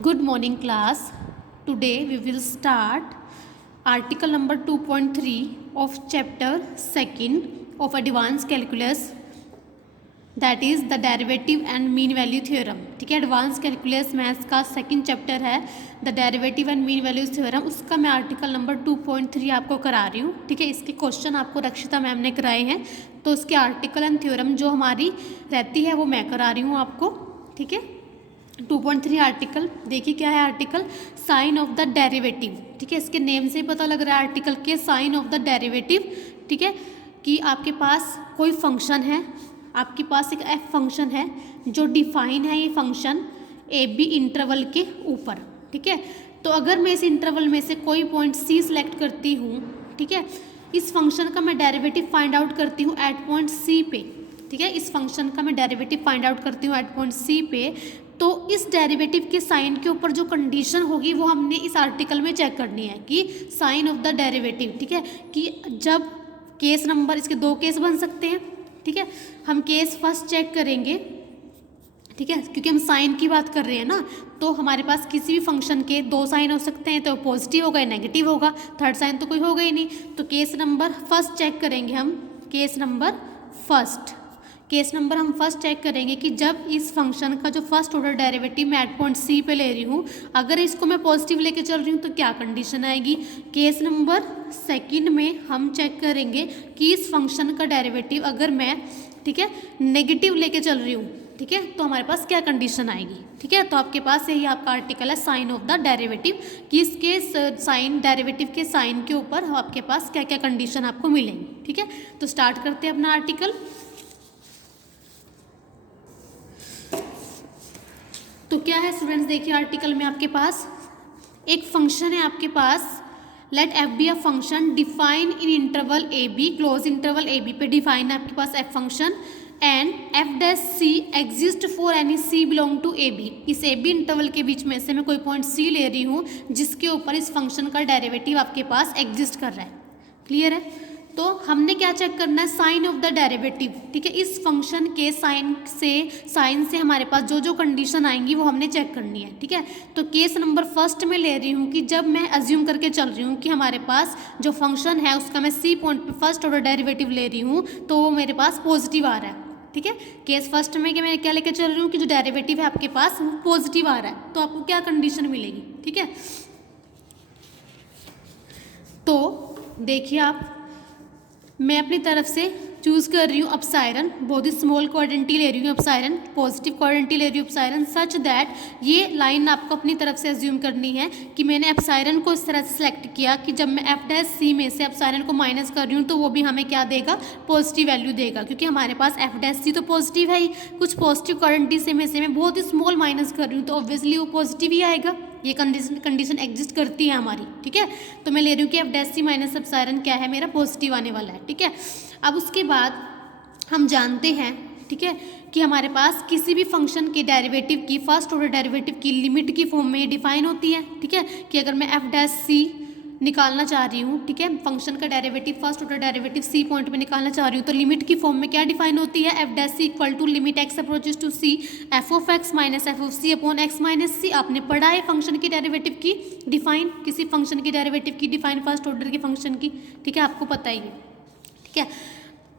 Good morning, class. Today we will start article number 2.3 of chapter 2nd of advanced calculus, that is the derivative and mean value theorem. ठीक है, advance calculus maths का second chapter है the derivative and mean value theorem. उसका मैं article number 2.3 आपको करा रही हूँ. ठीक है, इसके क्वेश्चन आपको रक्षिता मैम ने कराए हैं, तो उसके आर्टिकल एंड थ्योरम जो हमारी रहती है वो मैं करा रही हूँ आपको. ठीक है, 2.3 आर्टिकल देखिए क्या है. Article sign of the derivative. ठीक है, इसके नेम से ही पता लग रहा है आर्टिकल के साइन ऑफ द डेरिवेटिव. ठीक है, कि आपके पास कोई फंक्शन है, आपके पास एक एफ फंक्शन है जो डिफाइन है ये फंक्शन ए बी इंटरवल के ऊपर. ठीक है, तो अगर मैं इस इंटरवल में से कोई पॉइंट सी सिलेक्ट करती हूँ, ठीक है, इस फंक्शन का मैं डेरिवेटिव फाइंड आउट करती हूँ एट पॉइंट सी पे. ठीक है, इस फंक्शन का मैं डेरिवेटिव फाइंड आउट करती हूँ एट पॉइंट सी पे, तो इस डेरिवेटिव के साइन के ऊपर जो कंडीशन होगी वो हमने इस आर्टिकल में चेक करनी है कि साइन ऑफ द डेरिवेटिव. ठीक है, कि जब केस नंबर, इसके दो केस बन सकते हैं. ठीक है, हम केस फर्स्ट चेक करेंगे. ठीक है, क्योंकि हम साइन की बात कर रहे हैं ना, तो हमारे पास किसी भी फंक्शन के दो साइन हो सकते हैं, तो पॉजिटिव होगा या नेगेटिव होगा, थर्ड साइन तो कोई होगा ही नहीं. तो केस नंबर फर्स्ट चेक करेंगे हम. केस नंबर हम फर्स्ट चेक करेंगे कि जब इस फंक्शन का जो फर्स्ट ऑर्डर डेरिवेटिव मैं एट पॉइंट सी पे ले रही हूँ, अगर इसको मैं पॉजिटिव लेके चल रही हूँ तो क्या कंडीशन आएगी. केस नंबर सेकंड में हम चेक करेंगे कि इस फंक्शन का डेरिवेटिव अगर मैं, ठीक है, नेगेटिव लेके चल रही हूँ, ठीक है, तो हमारे पास क्या कंडीशन आएगी. ठीक है, तो आपके पास यही आपका आर्टिकल है साइन ऑफ द डेरिवेटिव, कि इसके साइन, डेरिवेटिव के साइन के ऊपर आपके पास क्या क्या कंडीशन आपको मिलेंगी. ठीक है, तो स्टार्ट करते हैं अपना आर्टिकल. तो क्या है स्टूडेंट्स, देखिए आर्टिकल में आपके पास एक फंक्शन है आपके पास, let f be a function define in interval a b, close interval a b पे डिफाइन है आपके पास f function, and f dash c exist for any c belong to a b. इस ए बी इंटरवल के बीच में से मैं कोई पॉइंट सी ले रही हूँ जिसके ऊपर इस फंक्शन का डेरिवेटिव आपके पास एग्जिस्ट कर रहा है. क्लियर है. तो हमने क्या चेक करना है, साइन ऑफ द डेरिवेटिव. ठीक है, इस फंक्शन के साइन से हमारे पास जो जो कंडीशन आएंगी वो हमने चेक करनी है. ठीक है, तो केस नंबर फर्स्ट में ले रही हूँ कि जब मैं अज्यूम करके चल रही हूँ कि हमारे पास जो फंक्शन है उसका मैं सी पॉइंट पे फर्स्ट ऑर्डर डेरिवेटिव ले रही हूँ, तो वो मेरे पास पॉजिटिव आ रहा है. ठीक है, केस फर्स्ट में कि मैं क्या लेके चल रही हूँ कि जो डेरिवेटिव है आपके पास वो पॉजिटिव आ रहा है, तो आपको क्या कंडीशन मिलेगी. ठीक है, तो देखिए आप, मैं अपनी तरफ से चूज़ कर रही हूँ अपसायरन, बहुत ही स्मॉल क्वाड्रेंटी ले रही हूँ अपसायरन, पॉजिटिव क्वाड्रेंटी ले रही हूँ अपसायरन, सच दैट ये लाइन आपको अपनी तरफ से अज्यूम करनी है कि मैंने अपसायरन को इस तरह से सिलेक्ट किया कि जब मैं एफ डैश सी में से अपसायरन को माइनस कर रही हूँ तो वो भी हमें क्या देगा, पॉजिटिव वैल्यू देगा, क्योंकि हमारे पास एफ डैश सी तो पॉजिटिव है ही. कुछ पॉजिटिव क्वाड्रेंटी से में से मैं बहुत ही स्मॉल माइनस कर रही हूँ तो ऑब्वियसली वो पॉजिटिव ही आएगा. ये कंडीशन एग्जिस्ट करती है हमारी. ठीक है, तो मैं ले रही हूँ कि एफ डैश सी माइनस अपसायरन क्या है, मेरा पॉजिटिव आने वाला है. ठीक है, अब उसके बाद हम जानते हैं, ठीक है, कि हमारे पास किसी भी फंक्शन के डेरिवेटिव की, फर्स्ट ऑर्डर डेरिवेटिव की लिमिट की फॉर्म में डिफाइन होती है. ठीक है, कि अगर मैं एफ डैश सी निकालना चाह रही हूँ, ठीक है, फंक्शन का derivative, first order derivative c point पे निकालना चाह रही हूँ, तो लिमिट की फॉर्म में क्या डिफाइन होती है, f dash c equal to limit x approaches to c f of x minus f of c upon x minus c. आपने पढ़ा है फंक्शन की डेरिवेटिव की डिफाइन, किसी फंक्शन की डेरिवेटिव की डिफाइन फर्स्ट ऑर्डर के फंक्शन की. ठीक है, आपको पता ही है. ठीक है,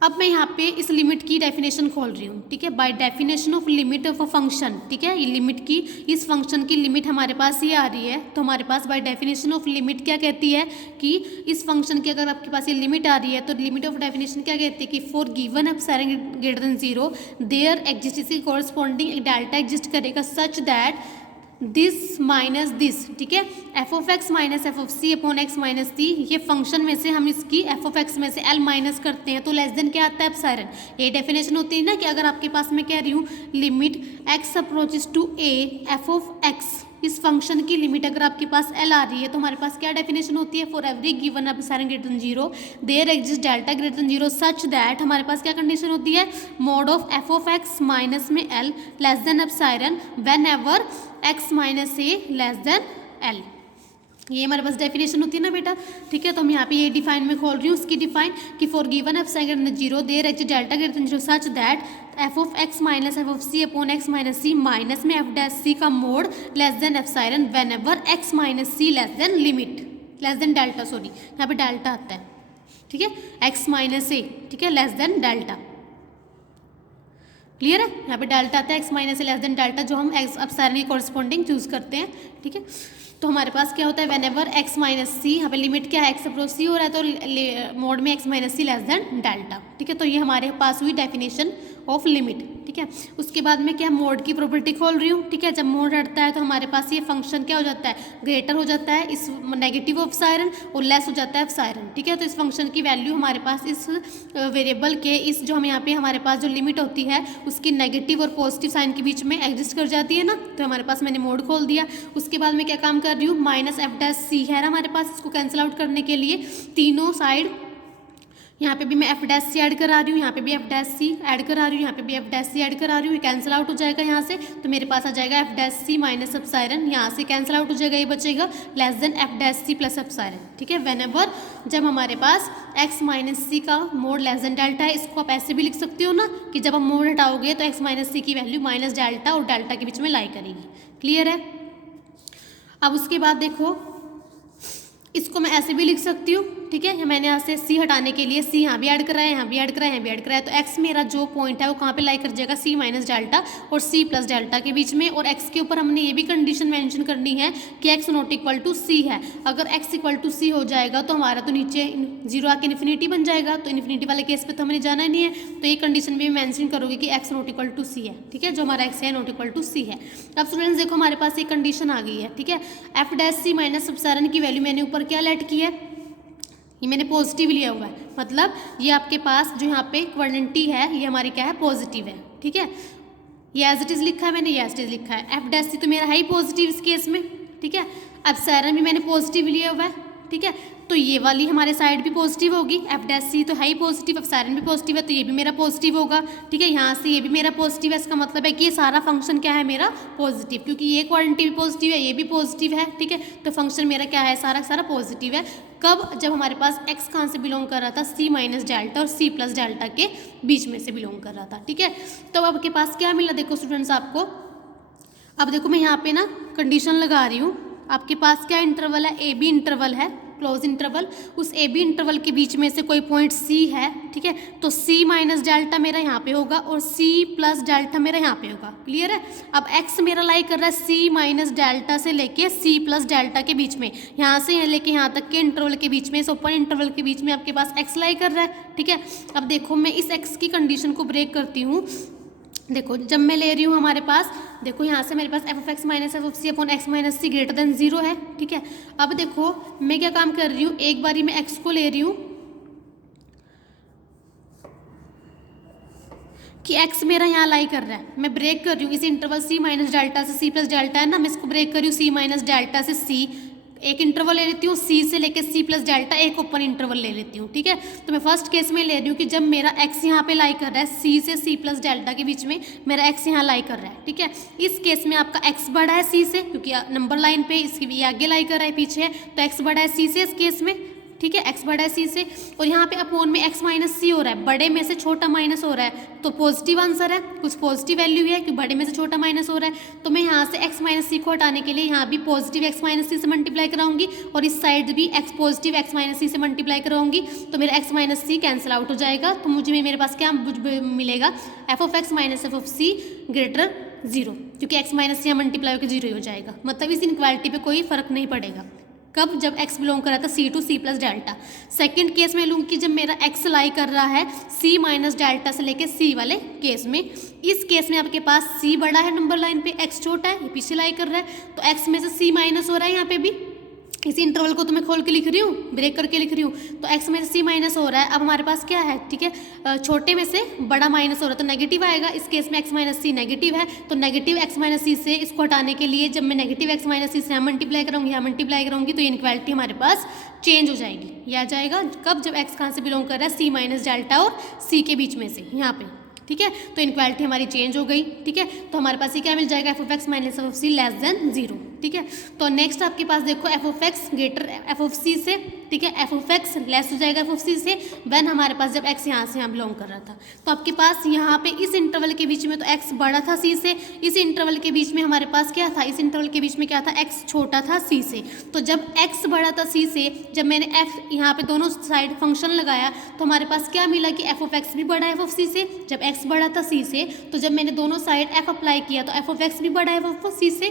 अब मैं यहाँ पे इस लिमिट की डेफिनेशन खोल रही हूँ. ठीक है, by definition of limit of a function. ठीक है, ये लिमिट की, इस फंक्शन की लिमिट हमारे पास ये आ रही है, तो हमारे पास बाय डेफिनेशन ऑफ लिमिट क्या कहती है कि इस फंक्शन की अगर आपके पास ये लिमिट आ रही है तो लिमिट ऑफ डेफिनेशन क्या कहती है कि for given epsilon greater than 0 there exist, इसकी कॉरस्पॉन्डिंग एक डेल्टा एग्जिस्ट करेगा such that this minus this. ठीक है, f of x minus f of c upon x minus c, ये फंक्शन में से हम इसकी एफ ऑफ एक्स में से एल माइनस करते हैं तो लेस देन क्या आता है, एप्सिलॉन. ये डेफिनेशन होती है ना कि अगर आपके पास मैं कह रही हूँ limit x approaches to a f of x, इस फंक्शन की लिमिट अगर आपके पास एल आ रही है तो हमारे पास क्या डेफिनेशन होती है, for every given epsilon greater than 0 there exist delta greater than 0 such that, हमारे पास क्या कंडीशन होती है, mod of f of x minus में l less than epsilon whenever x minus a less than l. ये हमारे पास definition होती है ना बेटा, ठीक है। तो हम यहाँ पे ये डिफाइन में खोल रही हूँ उसकी डिफाइन कि for given epsilon zero there h delta greater than zero such that f of x minus f of c upon x minus c minus में एफ डैश सी का mod less than epsilon whenever x minus c less than limit less than delta, sorry यहाँ पे delta आता है, ठीक है, x minus ए, ठीक है, लेस देन डेल्टा। क्लियर है, यहाँ पे डेल्टा आता है x minus a less than delta, जो हम एक्स अपसाइरन के कॉरस्पॉन्डिंग चूज करते हैं, ठीक है। तो हमारे पास क्या होता है वेन एवर एक्स माइनस सी, यहाँ पे लिमिट क्या है एक्स अप्रोच सी हो रहा है तो मोड में x minus c less than delta, ठीक है। तो ये हमारे पास हुई डेफिनेशन ऑफ लिमिट, ठीक है। उसके बाद में क्या मोड की प्रॉपर्टी खोल रही हूँ, ठीक है। जब मोड हटता है तो हमारे पास ये फंक्शन क्या हो जाता है, ग्रेटर हो जाता है इस नेगेटिव ऑफ साइरन और लेस हो जाता है साइरन, ठीक है। तो इस फंक्शन की वैल्यू हमारे पास इस वेरिएबल के इस जो हम यहाँ पे हमारे पास जो लिमिट होती है उसकी नेगेटिव और पॉजिटिव साइन के बीच में एग्जिस्ट कर जाती है ना, तो हमारे पास मैंने मोड खोल दिया। उसके बाद में क्या काम कर रही हूँ, माइनस एफ डैश सी है ना हमारे पास, इसको कैंसिल आउट करने के लिए तीनों साइड यहाँ पे भी मैं एफ डैश सी ऐड करा रही हूँ, यहाँ पे भी एफ डैश सी ऐड करा रही हूँ, यहाँ पे भी एफ डैश सी ऐड करा रही हूँ, ये कैंसिल आउट हो जाएगा यहाँ से, तो मेरे पास आ जाएगा f dash c minus epsilon, यहाँ से कैंसिल आउट हो जाएगा, ये बचेगा less than f dash c plus epsilon, ठीक है। व्हेनेवर जब हमारे पास एक्स माइनस सी का मोड लेस देन डेल्टा है, इसको आप ऐसे भी लिख सकते हो ना कि जब हम मोड हटाओगे तो एक्स माइनस सी की वैल्यू माइनस डेल्टा और डेल्टा के बीच में लाई करेगी। क्लियर है। अब उसके बाद देखो इसको मैं ऐसे भी लिख सकती हूँ, ठीक है। मैंने यहाँ से सी हटाने के लिए सी यहाँ भी ऐड कराया, यहाँ भी ऐड कराया, यहाँ भी ऐड कराया, तो एक्स मेरा जो पॉइंट है वो कहाँ पे लाई कर जाएगा, सी माइनस डेल्टा और सी प्लस डेल्टा के बीच में। और एक्स के ऊपर हमने ये भी कंडीशन मेंशन करनी है कि एक्स नॉट इक्वल टू सी है। अगर एक्स इक्वल टू सी हो जाएगा तो हमारा तो नीचे जीरो आके इन्फिनिटी बन जाएगा, तो इन्फिनिटी वाले केस पे तो हमें जाना नहीं है, तो ये कंडीशन भी मैंशन करोगे कि एक्स नॉट इक्वल टू सी है, ठीक है, जो हमारा एक्स है नॉट इक्वल टू सी है। अब स्टूडेंट्स देखो हमारे पास एक कंडीशन आ गई है, ठीक है। F dash c minus epsilon की वैल्यू मैंने ऊपर क्या लेट की है, ये मैंने पॉजिटिव लिया हुआ है, मतलब ये आपके पास जो यहाँ पे क्वांटिटी है ये हमारी क्या है, पॉजिटिव है, ठीक है। ये एज इट इज लिखा है मैंने, ये एज इट इज लिखा है। एफ डैश सी तो मेरा है ही पॉजिटिव इस केस में, ठीक है। अब साइरन भी मैंने पॉजिटिव लिया हुआ है, ठीक है, तो ये वाली हमारे साइड भी पॉजिटिव होगी, एफ डैश सी तो है ही पॉजिटिव, अब साइरन भी पॉजिटिव है तो ये भी मेरा पॉजिटिव होगा, ठीक है। यहाँ से ये भी मेरा पॉजिटिव है, इसका मतलब है कि ये सारा फंक्शन क्या है मेरा पॉजिटिव, क्योंकि ये क्वांटिटी भी पॉजिटिव है, ये भी पॉजिटिव है, ठीक है। तो फंक्शन मेरा क्या है, सारा सारा पॉजिटिव है। कब, जब हमारे पास एक्स कहाँ से बिलोंग कर रहा था, सी माइनस डेल्टा और सी प्लस डेल्टा के बीच में से बिलोंग कर रहा था, ठीक है। तो अब आपके पास क्या मिला, देखो स्टूडेंट्स आपको, अब देखो मैं यहाँ पे ना कंडीशन लगा रही हूँ, आपके पास क्या इंटरवल है, ए बी इंटरवल है, क्लोज इंटरवल, उस ए बी इंटरवल के बीच में से कोई पॉइंट सी है, ठीक है। तो सी माइनस डेल्टा मेरा यहाँ पे होगा और सी प्लस डेल्टा मेरा यहाँ पे होगा। क्लियर है। अब एक्स मेरा लाई कर रहा है सी माइनस डेल्टा से लेके सी प्लस डेल्टा के बीच में, यहाँ से लेके यहाँ तक के इंटरवल के बीच में, इस ओपन इंटरवल के बीच में आपके पास एक्स लाई कर रहा है, ठीक है। अब देखो मैं इस एक्स की कंडीशन को ब्रेक करती हूँ। देखो जब मैं ले रही हूँ हमारे पास, देखो यहाँ से मेरे पास f of x minus f of c upon x minus c greater than zero है, ठीक है। अब देखो मैं क्या काम कर रही हूँ, एक बारी मैं एक्स को ले रही हूँ कि एक्स मेरा यहाँ लाई कर रहा है, मैं ब्रेक कर रही हूँ इस इंटरवल सी माइनस डेल्टा से, सी प्लस डेल्टा है ना, मैं इसको ब्रेक कर रही हूँ सी माइनस डेल्टा से सी, एक इंटरवल ले लेती हूँ सी से लेके सी प्लस डेल्टा, एक ओपन इंटरवल ले लेती हूँ, ठीक है। तो मैं फर्स्ट केस में ले रही हूँ कि जब मेरा एक्स यहाँ पे लाई कर रहा है सी से सी प्लस डेल्टा के बीच में मेरा एक्स यहाँ लाई कर रहा है, ठीक है। इस केस में आपका एक्स बड़ा है सी से, क्योंकि नंबर लाइन पे इसकी भी आगे लाई कर रहा है पीछे है, तो एक्स बड़ा है सी से इस केस में, ठीक है, एक्स बड़ा है सी से। और यहाँ पे अपोन में एक्स माइनस सी हो रहा है, बड़े में से छोटा माइनस हो रहा है, तो पॉजिटिव आंसर है, कुछ पॉजिटिव वैल्यू है कि बड़े में से छोटा माइनस हो रहा है। तो मैं यहाँ से एक्स माइनस सी को हटाने के लिए यहाँ भी पॉजिटिव एक्स माइनस सी से मल्टीप्लाई कराऊंगी और इस साइड भी x positive x minus c से मल्टीप्लाई कराऊंगी, तो मेरा x minus c cancel out हो जाएगा। तो मुझे मेरे पास क्या मिलेगा, f of x minus f of c greater zero, क्योंकि एक्स माइनस सी मल्टीप्लाई होकर जीरो ही हो जाएगा, मतलब इस इनक्वालिटी पे कोई फर्क नहीं पड़ेगा। कब, जब x बिलोंग कर रहा था c to c plus delta. Second case में लूँगी कि जब मेरा x लाई कर रहा है c माइनस डेल्टा से लेके c वाले केस में, इस केस में आपके पास c बड़ा है नंबर लाइन पे, x छोटा है, ये पीछे लाई कर रहा है, तो x में से c माइनस हो रहा है यहाँ पे भी, इसी इंटरवल को तो मैं खोल के लिख रही हूँ, ब्रेक करके लिख रही हूँ, तो x में से c माइनस हो रहा है। अब हमारे पास क्या है, ठीक है, छोटे में से बड़ा माइनस हो रहा है तो नेगेटिव आएगा, इस केस में x माइनस सी नेगेटिव है, तो नेगेटिव x माइनस सी से इसको हटाने के लिए जब मैं नेगेटिव x माइनस सी से यहाँ मल्टीप्लाई कराऊंगी, यहाँ मल्टीप्लाई कराऊंगी, तो ये इनक्वालिटी हमारे पास चेंज हो जाएगी। ये आ जाएगा कब, जब x कहाँ से बिलोंग कर रहा है, c माइनस डेल्टा और c के बीच में से यहाँ पे, ठीक है। तो इनक्वालिटी हमारी चेंज हो गई, ठीक है। तो हमारे पास ये क्या मिल जाएगा, f of x minus f of c less than zero, ठीक है। तो नेक्स्ट आपके पास देखो f of x greater f of c से, ठीक है, एफ ऑफ एक्स लेस हो जाएगा एफ ऑफ सी से व्हेन हमारे पास जब एक्स यहाँ से यहाँ बिलोंग कर रहा था। तो आपके पास यहाँ पे इस इंटरवल के बीच में तो एक्स बड़ा था सी से, इस इंटरवल के बीच में हमारे पास क्या था, इस इंटरवल के बीच में क्या था, एक्स छोटा था सी से। तो जब एक्स बड़ा था सी से, जब मैंने एफ यहाँ पे दोनों साइड फंक्शन लगाया तो हमारे पास क्या मिला कि एफ ऑफ एक्स भी बड़ा है एफ ऑफ सी से। जब एक्स बड़ा था सी से तो जब मैंने दोनों साइड एफ अप्लाई किया तो एफ ऑफ एक्स भी बड़ा है एफ ऑफ सी से,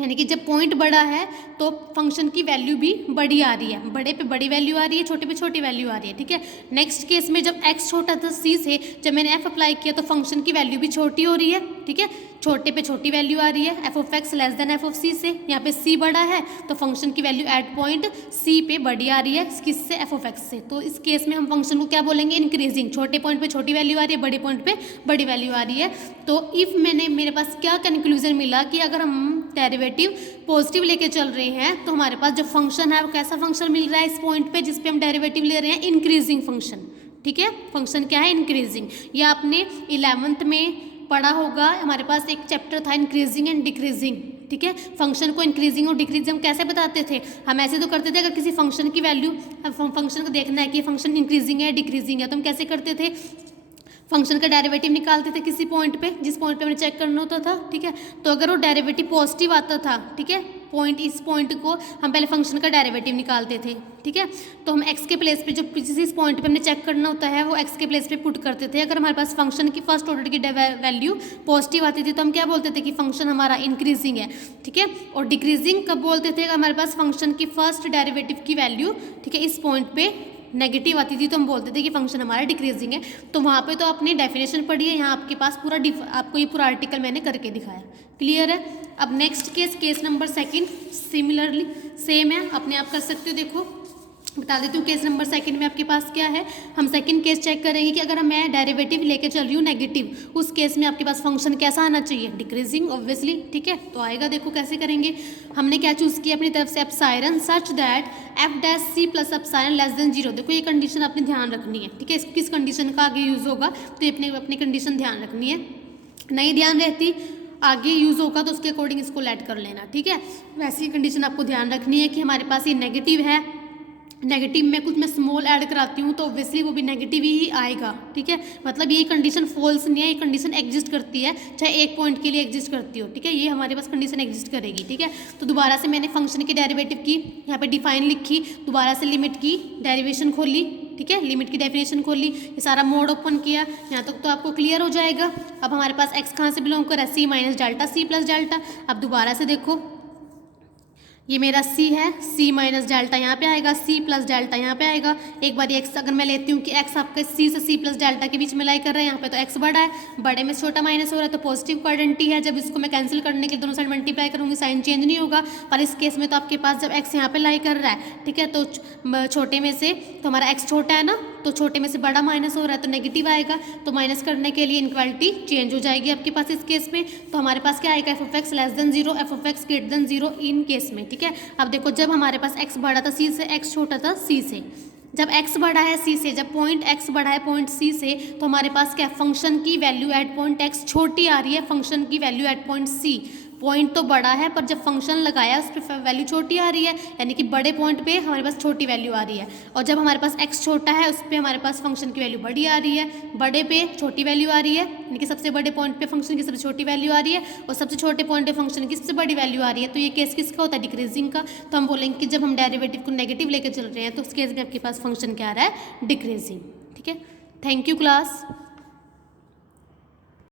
यानी कि जब पॉइंट बड़ा है तो फंक्शन की वैल्यू भी बड़ी आ रही है, बड़े पे बड़ी वैल्यू आ रही है, छोटे पे छोटी वैल्यू आ रही है, ठीक है। नेक्स्ट केस में जब x छोटा था c से, जब मैंने f अप्लाई किया तो फंक्शन की वैल्यू भी छोटी हो रही है, ठीक है, छोटे पे छोटी वैल्यू आ रही है, f of x less than f of c से। यहाँ पे c बड़ा है तो फंक्शन की वैल्यू एट पॉइंट c पे बड़ी आ रही है, किससे, एफ ऑफ एक्स से। तो इस केस में हम फंक्शन को क्या बोलेंगे, इंक्रीजिंग, छोटे पॉइंट पे छोटी वैल्यू आ रही है, बड़े पॉइंट पे बड़ी वैल्यू आ रही है। तो इफ मेरे पास क्या कंक्लूजन मिला कि अगर हम डेरिवेटिव पॉजिटिव लेके चल रहे हैं तो हमारे पास जो फंक्शन है वो कैसा फंक्शन मिल रहा है इस पॉइंट पे जिस पे हम डेरिवेटिव ले रहे हैं, इंक्रीजिंग फंक्शन, ठीक है। फंक्शन क्या है, इंक्रीजिंग। या आपने 11th में पढ़ा होगा, हमारे पास एक चैप्टर था इंक्रीजिंग एंड डिक्रीजिंग, ठीक है। फंक्शन को इंक्रीजिंग और डिक्रीजिंग हम कैसे बताते थे, हम ऐसे तो करते थे अगर किसी फंक्शन की वैल्यू, फंक्शन को देखना है कि फंक्शन इंक्रीजिंग है डिक्रीजिंग है, तो हम कैसे करते थे, फंक्शन का डेरिवेटिव निकालते थे किसी पॉइंट पे जिस पॉइंट पे हमें चेक करना होता था, ठीक है। तो अगर वो डेरिवेटिव पॉजिटिव आता था, ठीक है, पॉइंट इस पॉइंट को हम पहले फंक्शन का डेरिवेटिव निकालते थे, ठीक है। तो हम एक्स के प्लेस पे जो जिस पॉइंट पे हमने चेक करना होता है वो एक्स के प्लेस पे पुट करते थे। अगर हमारे पास फंक्शन की फर्स्ट ऑर्डर की वैल्यू पॉजिटिव आती थी तो हम क्या बोलते थे कि फंक्शन हमारा इंक्रीजिंग है, ठीक है। और डिक्रीजिंग कब बोलते थे, हमारे पास फंक्शन की फर्स्ट डेरिवेटिव की वैल्यू, ठीक है, इस पॉइंट पे नेगेटिव आती थी तो हम बोलते थे कि फंक्शन हमारा डिक्रीजिंग है। तो वहाँ पे तो आपने डेफिनेशन पढ़ी है, यहाँ आपके पास पूरा आपको ये पूरा आर्टिकल मैंने करके दिखाया, क्लियर है। अब next case number second similarly same है, अपने आप कर सकते हो। देखो बता देती हूँ केस नंबर सेकंड में आपके पास क्या है, हम सेकंड केस चेक करेंगे कि अगर मैं डेरिवेटिव लेके चल रही हूँ नेगेटिव, उस केस में आपके पास फंक्शन कैसा आना चाहिए, डिक्रीजिंग ऑब्वियसली, ठीक है। तो आएगा, देखो कैसे करेंगे। हमने क्या चूज़ किया अपनी तरफ से, epsilon such that f dash c plus epsilon less than 0। देखो ये कंडीशन आपने ध्यान रखनी है, ठीक है, किस कंडीशन का आगे यूज़ होगा तो ये अपनी कंडीशन ध्यान रखनी है, नहीं ध्यान रहती आगे यूज़ होगा तो उसके अकॉर्डिंग इसको लेट कर लेना, ठीक है। वैसी कंडीशन आपको ध्यान रखनी है कि हमारे पास ये नेगेटिव है, नेगेटिव में कुछ मैं स्मॉल ऐड कराती हूँ तो ऑब्वियसली वो भी नेगेटिव ही आएगा, ठीक है। मतलब ये कंडीशन फॉल्स नहीं है, ये कंडीशन एग्जिस्ट करती है, चाहे एक पॉइंट के लिए एग्जिस्ट करती हो, ठीक है, ये हमारे पास कंडीशन एग्जिस्ट करेगी, ठीक है। तो दोबारा से मैंने फंक्शन की डेरिवेटिव की, यहाँ पे डिफाइन लिखी, दोबारा से लिमिट की डेरिवेशन खोली, ठीक है, लिमिट की डेफिनेशन खोली, ये सारा मोड ओपन किया, यहाँ तक तो आपको क्लियर हो जाएगा। अब हमारे पास एक्स कहाँ से बिलोंग कर रहा है, c minus delta c plus delta. अब दोबारा से देखो ये मेरा c है, c माइनस डेल्टा यहाँ पे आएगा, c प्लस डेल्टा यहाँ पे आएगा। एक बार x अगर मैं लेती हूँ कि x आपके c से c प्लस डेल्टा के बीच में लाई कर रहा है, यहाँ पे तो x बड़ा है, बड़े में छोटा माइनस हो रहा है तो पॉजिटिव क्वाड्रेंटी है। जब इसको मैं कैंसिल करने के दोनों साइड मल्टीप्लाई करूँगी साइन चेंज नहीं होगा, पर इस केस में तो आपके पास जब x यहाँ पे लाई कर रहा है, ठीक है, तो छोटे में से तो हमारा x छोटा है ना, तो छोटे में से बड़ा माइनस हो रहा है तो नेगेटिव आएगा, तो माइनस करने के लिए इनक्वालिटी चेंज हो जाएगी आपके पास इस केस में। तो हमारे पास क्या आएगा, F of x less than 0, F of x greater than 0 in case में, ठीक है। अब देखो जब हमारे पास x बड़ा था c से, x छोटा था c से, जब x बड़ा है c से, जब पॉइंट x बड़ा है पॉइंट c से, तो हमारे पास क्या फंक्शन की वैल्यू एट पॉइंट x छोटी आ रही है, फंक्शन की value at point c, point तो बड़ा है पर जब फंक्शन लगाया उस पर वैल्यू छोटी आ रही है, यानी कि बड़े पॉइंट पे हमारे पास छोटी वैल्यू आ रही है। और जब हमारे पास x छोटा है उस पर हमारे पास फंक्शन की वैल्यू बड़ी आ रही है, बड़े पे छोटी वैल्यू आ रही है, यानी कि सबसे बड़े पॉइंट पे फंक्शन की सबसे छोटी वैल्यू आ रही है और सबसे छोटे पॉइंट पे फंक्शन की सबसे बड़ी वैल्यू आ रही है। तो ये केस किसका होता है, डिक्रीजिंग का। तो हम बोलेंगे कि जब हम डेरिवेटिव को नेगेटिव लेकर चल रहे हैं तो उस केस में आपके पास फंक्शन क्या आ रहा है, डिक्रीजिंग, ठीक है। Thank you class.